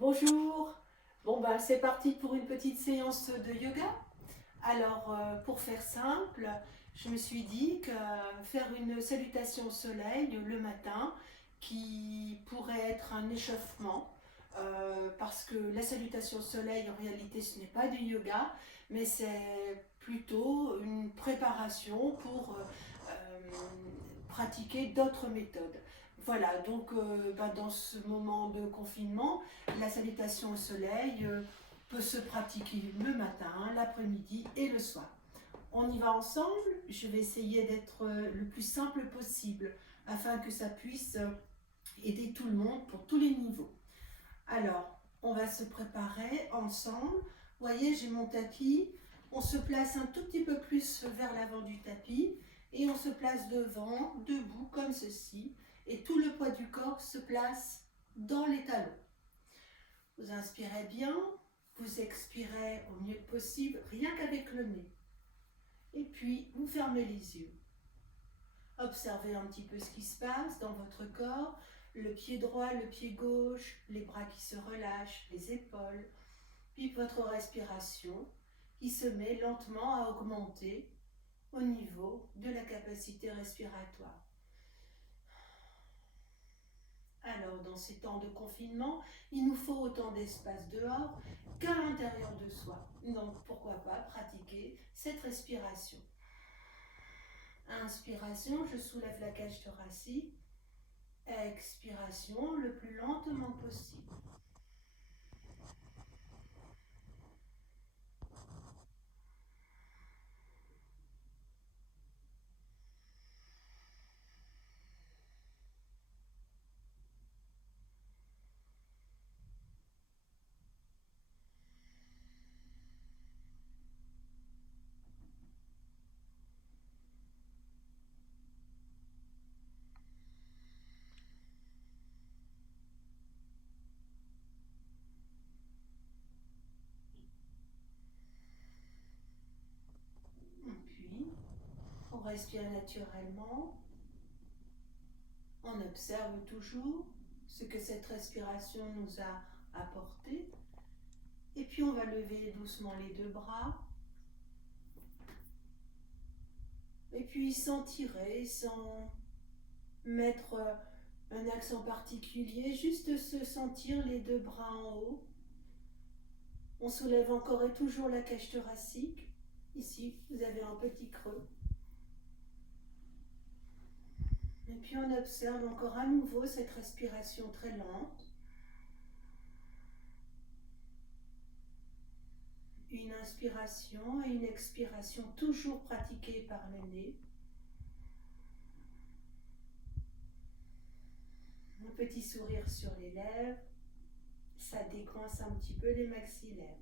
Bonjour. Bon ben c'est parti pour une petite séance de yoga. Alors pour faire simple, je me suis dit que faire une salutation au soleil le matin qui pourrait être un échauffement parce que la salutation au soleil en réalité ce n'est pas du yoga mais c'est plutôt une préparation pour pratiquer d'autres méthodes. Voilà, donc dans ce moment de confinement, la salutation au soleil peut se pratiquer le matin, l'après-midi et le soir. On y va ensemble, je vais essayer d'être le plus simple possible afin que ça puisse aider tout le monde pour tous les niveaux. Alors, on va se préparer ensemble. Vous voyez, j'ai mon tapis. On se place un tout petit peu plus vers l'avant du tapis et on se place devant, debout comme ceci. Et tout le poids du corps se place dans les talons. Vous inspirez bien, vous expirez au mieux possible, rien qu'avec le nez. Et puis, vous fermez les yeux. Observez un petit peu ce qui se passe dans votre corps, le pied droit, le pied gauche, les bras qui se relâchent, les épaules, puis votre respiration qui se met lentement à augmenter au niveau de la capacité respiratoire. Alors, dans ces temps de confinement, il nous faut autant d'espace dehors qu'à l'intérieur de soi. Donc, pourquoi pas pratiquer cette respiration. Inspiration, je soulève la cage thoracique. Expiration, le plus lentement possible. Puis, on respire naturellement. On observe toujours ce que cette respiration nous a apporté. Et puis, on va lever doucement les deux bras. Et puis, sans tirer, sans mettre un accent particulier, juste se sentir les deux bras en haut. On soulève encore et toujours la cage thoracique. Ici, vous avez un petit creux. Et puis on observe encore à nouveau cette respiration très lente. Une inspiration et une expiration toujours pratiquées par le nez. Un petit sourire sur les lèvres. Ça décoince un petit peu les maxillaires.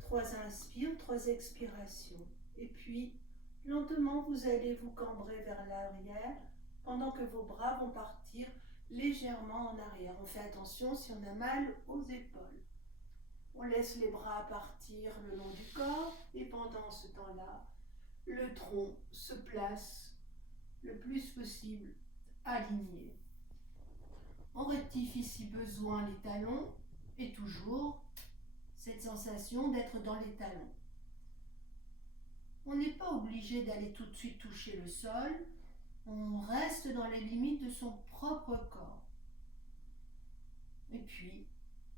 3 inspires, 3 expirations. Et puis, lentement, vous allez vous cambrer vers l'arrière pendant que vos bras vont partir légèrement en arrière. On fait attention si on a mal aux épaules. On laisse les bras partir le long du corps et pendant ce temps-là, le tronc se place le plus possible aligné. On rectifie si besoin les talons et toujours cette sensation d'être dans les talons. On n'est pas obligé d'aller tout de suite toucher le sol, on reste dans les limites de son propre corps. Et puis,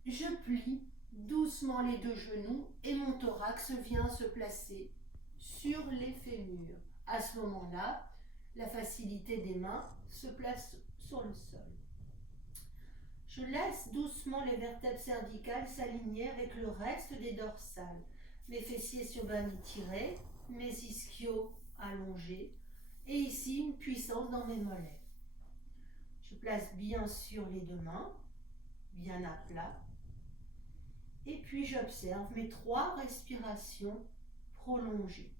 je plie doucement les deux genoux et mon thorax vient se placer sur les fémurs. À ce moment-là, la facilité des mains se place sur le sol. Je laisse doucement les vertèbres cervicales s'aligner avec le reste des dorsales. Mes fessiers sont bien étirés, mes ischios allongés et ici une puissance dans mes mollets. Je place bien sûr les deux mains, bien à plat. Et puis j'observe mes 3 respirations prolongées.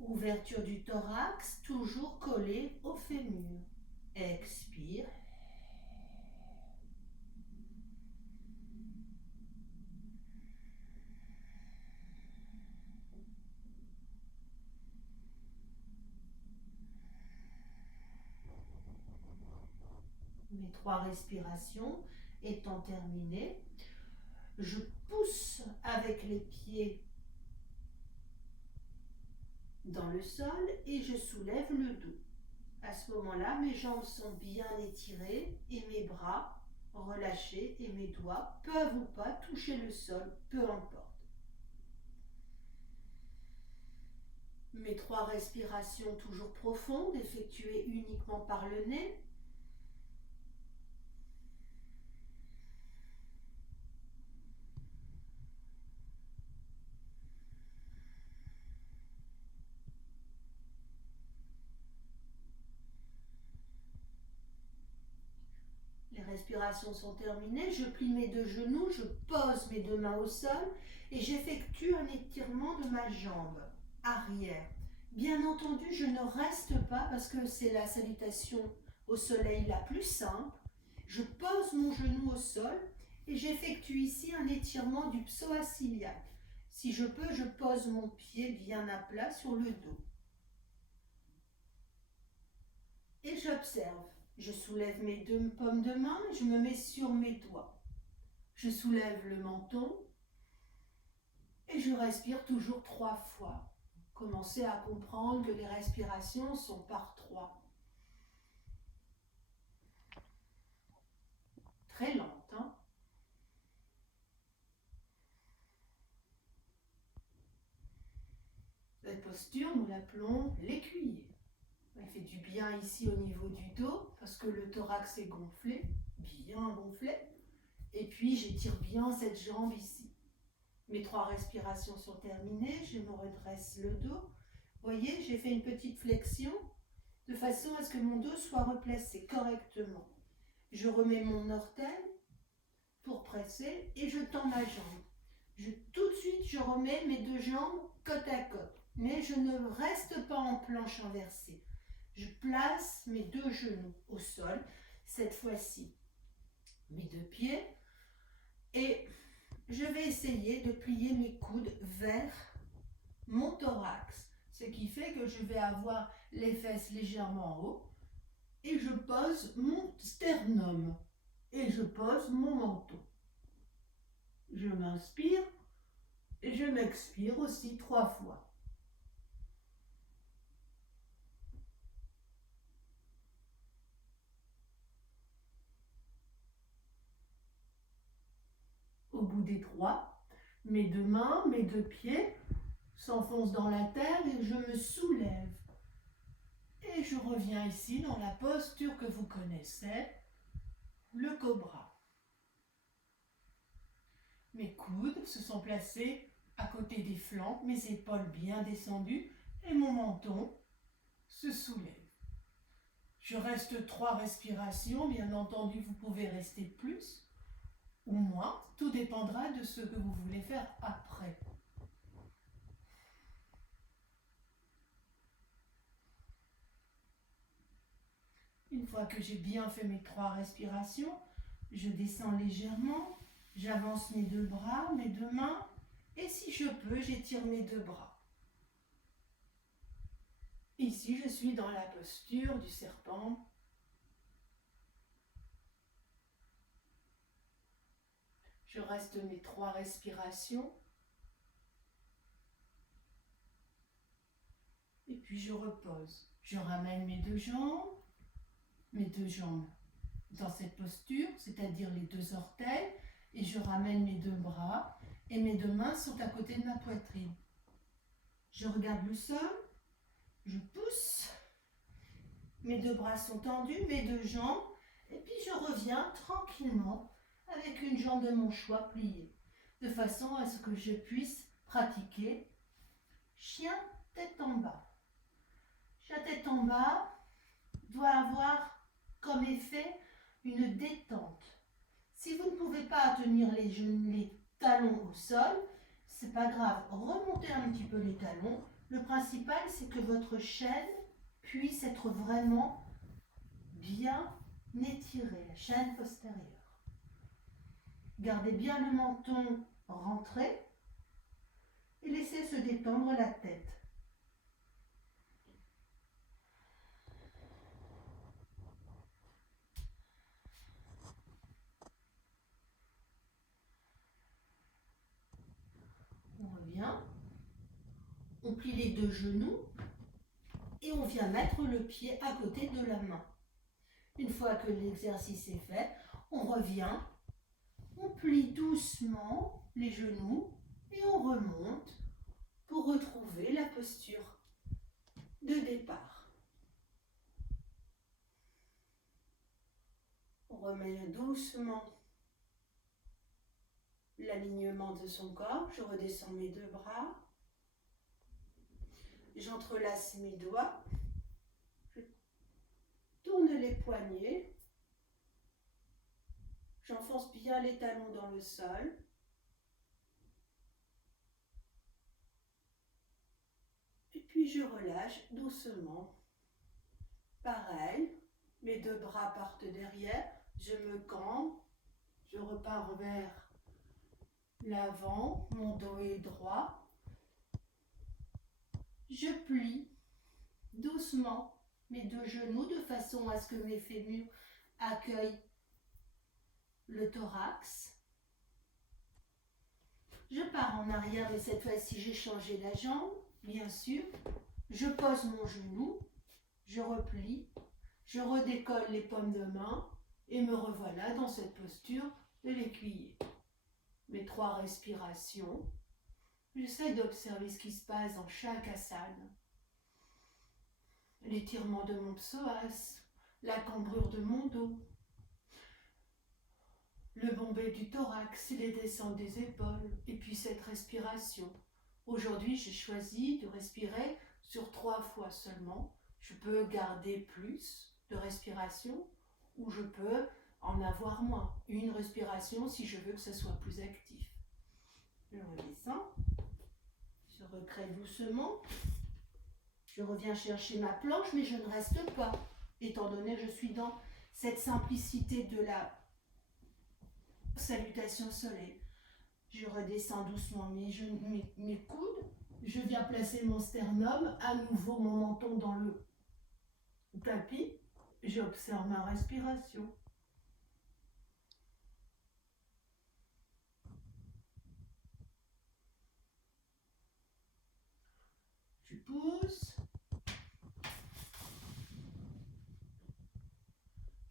Ouverture du thorax, toujours collée au fémur. Expire. Mes 3 respirations étant terminées, je pousse avec les pieds dans le sol et je soulève le dos. À ce moment-là, mes jambes sont bien étirées et mes bras relâchés et mes doigts peuvent ou pas toucher le sol, peu importe. Mes 3 respirations toujours profondes, effectuées uniquement par le nez. Les respirations sont terminées, je plie mes 2 genoux, je pose mes 2 mains au sol et j'effectue un étirement de ma jambe arrière. Bien entendu, je ne reste pas parce que c'est la salutation au soleil la plus simple. Je pose mon genou au sol et j'effectue ici un étirement du psoas iliaque. Si je peux, je pose mon pied bien à plat sur le dos. Et j'observe. Je soulève mes 2 paumes de main et je me mets sur mes doigts. Je soulève le menton et je respire toujours 3 fois. Commencez à comprendre que les respirations sont par 3. Très lente, hein? Cette posture, nous l'appelons l'écuyer. Elle fait du bien ici au niveau du dos parce que le thorax est gonflé, bien gonflé. Et puis j'étire bien cette jambe ici. Mes 3 respirations sont terminées, je me redresse le dos. Vous voyez, j'ai fait une petite flexion de façon à ce que mon dos soit replacé correctement. Je remets mon orteil pour presser et je tends ma jambe. Tout de suite, je remets mes 2 jambes côte à côte. Mais je ne reste pas en planche inversée. Je place mes 2 genoux au sol, cette fois-ci mes 2 pieds, et je vais essayer de plier mes coudes vers mon thorax, ce qui fait que je vais avoir les fesses légèrement en haut, et je pose mon sternum, et je pose mon menton. Je m'inspire, et je m'expire aussi 3 fois. Au bout des 3, mes 2 mains, mes 2 pieds s'enfoncent dans la terre et je me soulève. Et je reviens ici dans la posture que vous connaissez, le cobra. Mes coudes se sont placés à côté des flancs, mes épaules bien descendues et mon menton se soulève. Je reste 3 respirations, bien entendu vous pouvez rester plus ou moins, tout dépendra de ce que vous voulez faire après. Une fois que j'ai bien fait mes 3 respirations, je descends légèrement, j'avance mes 2 bras, mes 2 mains, et si je peux, j'étire mes 2 bras. Ici, je suis dans la posture du serpent. Je reste mes 3 respirations. Et puis je repose. Je ramène mes 2 jambes dans cette posture, c'est-à-dire les 2 orteils, et je ramène mes 2 bras, et mes 2 mains sont à côté de ma poitrine. Je regarde le sol, je pousse, mes 2 bras sont tendus, mes 2 jambes, et puis je reviens tranquillement avec une jambe de mon choix pliée, de façon à ce que je puisse pratiquer chien tête en bas. Chien tête en bas doit avoir comme effet une détente. Si vous ne pouvez pas tenir les talons au sol, c'est pas grave, remontez un petit peu les talons. Le principal, c'est que votre chaîne puisse être vraiment bien étirée, la chaîne postérieure. Gardez bien le menton rentré et laissez se détendre la tête. plie les deux genoux et on vient mettre le pied à côté de la main. Une fois que l'exercice est fait, on revient, on plie doucement les genoux et on remonte pour retrouver la posture de départ. On remet doucement l'alignement de son corps. Je redescends mes deux bras. J'entrelace mes doigts. Je tourne les poignets. J'enfonce bien les talons dans le sol. Et puis je relâche doucement. Pareil, mes deux bras partent derrière. Je me campe. Je repars vers l'avant. Mon dos est droit. Je plie doucement mes deux genoux de façon à ce que mes fémurs accueillent le thorax. Je pars en arrière, mais cette fois-ci j'ai changé la jambe, bien sûr. Je pose mon genou, je replie, je redécolle les paumes de main et me revoilà dans cette posture de l'écuyer. Mes 3 respirations. J'essaie d'observer ce qui se passe dans chaque asana. L'étirement de mon psoas, la cambrure de mon dos, le bombé du thorax, les descentes des épaules, et puis cette respiration. Aujourd'hui, j'ai choisi de respirer sur 3 fois seulement. Je peux garder plus de respiration ou je peux en avoir moins. Une respiration si je veux que ça soit plus actif. Je redescends. Je recrée doucement. Je reviens chercher ma planche, mais je ne reste pas, étant donné que je suis dans cette simplicité de la salutation soleil. Je redescends doucement mes coudes. Je viens placer mon sternum, à nouveau mon menton dans le tapis. J'observe ma respiration. Je pousse.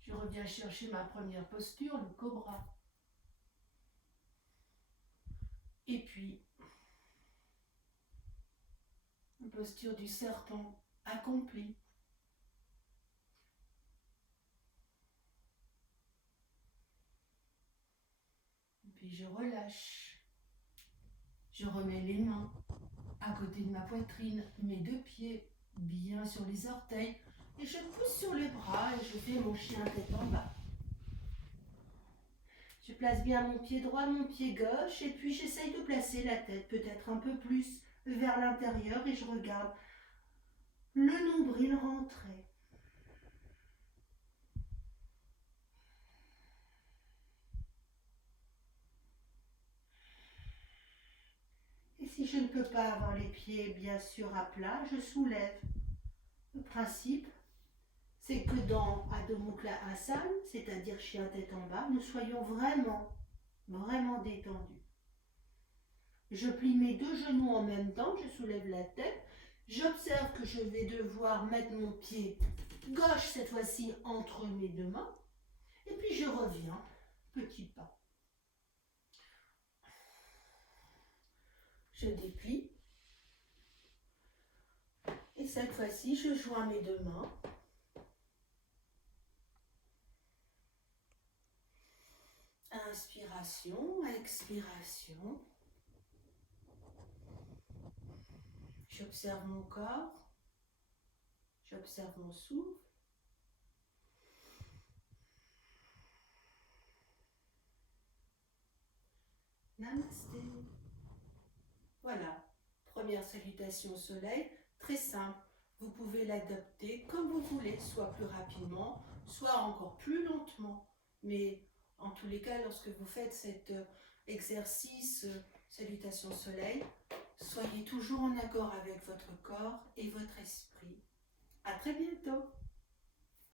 Je reviens chercher ma première posture, le cobra. Et puis, une posture du serpent accomplie. Et puis je relâche. Je remets les mains à côté de ma poitrine, mes 2 pieds bien sur les orteils. Et je pousse sur les bras et je fais mon chien tête en bas. Je place bien mon pied droit, mon pied gauche, et puis j'essaye de placer la tête peut-être un peu plus vers l'intérieur et je regarde le nombril rentrer. Et si je ne peux pas avoir les pieds bien sûr à plat, je soulève. Le principe, c'est que dans Adho Mukha Asana, c'est-à-dire chien tête en bas, nous soyons vraiment détendus. Je plie mes 2 genoux en même temps, je soulève la tête. J'observe que je vais devoir mettre mon pied gauche cette fois-ci entre mes 2 mains. Et puis je reviens, petit pas. Je déplie. Et cette fois-ci, je joins mes 2 mains. Inspiration, expiration. J'observe mon corps. J'observe mon souffle. Namasté. Voilà, première salutation au soleil, très simple. Vous pouvez l'adapter comme vous voulez, soit plus rapidement, soit encore plus lentement. Mais en tous les cas, lorsque vous faites cet exercice, salutation au soleil, soyez toujours en accord avec votre corps et votre esprit. À très bientôt.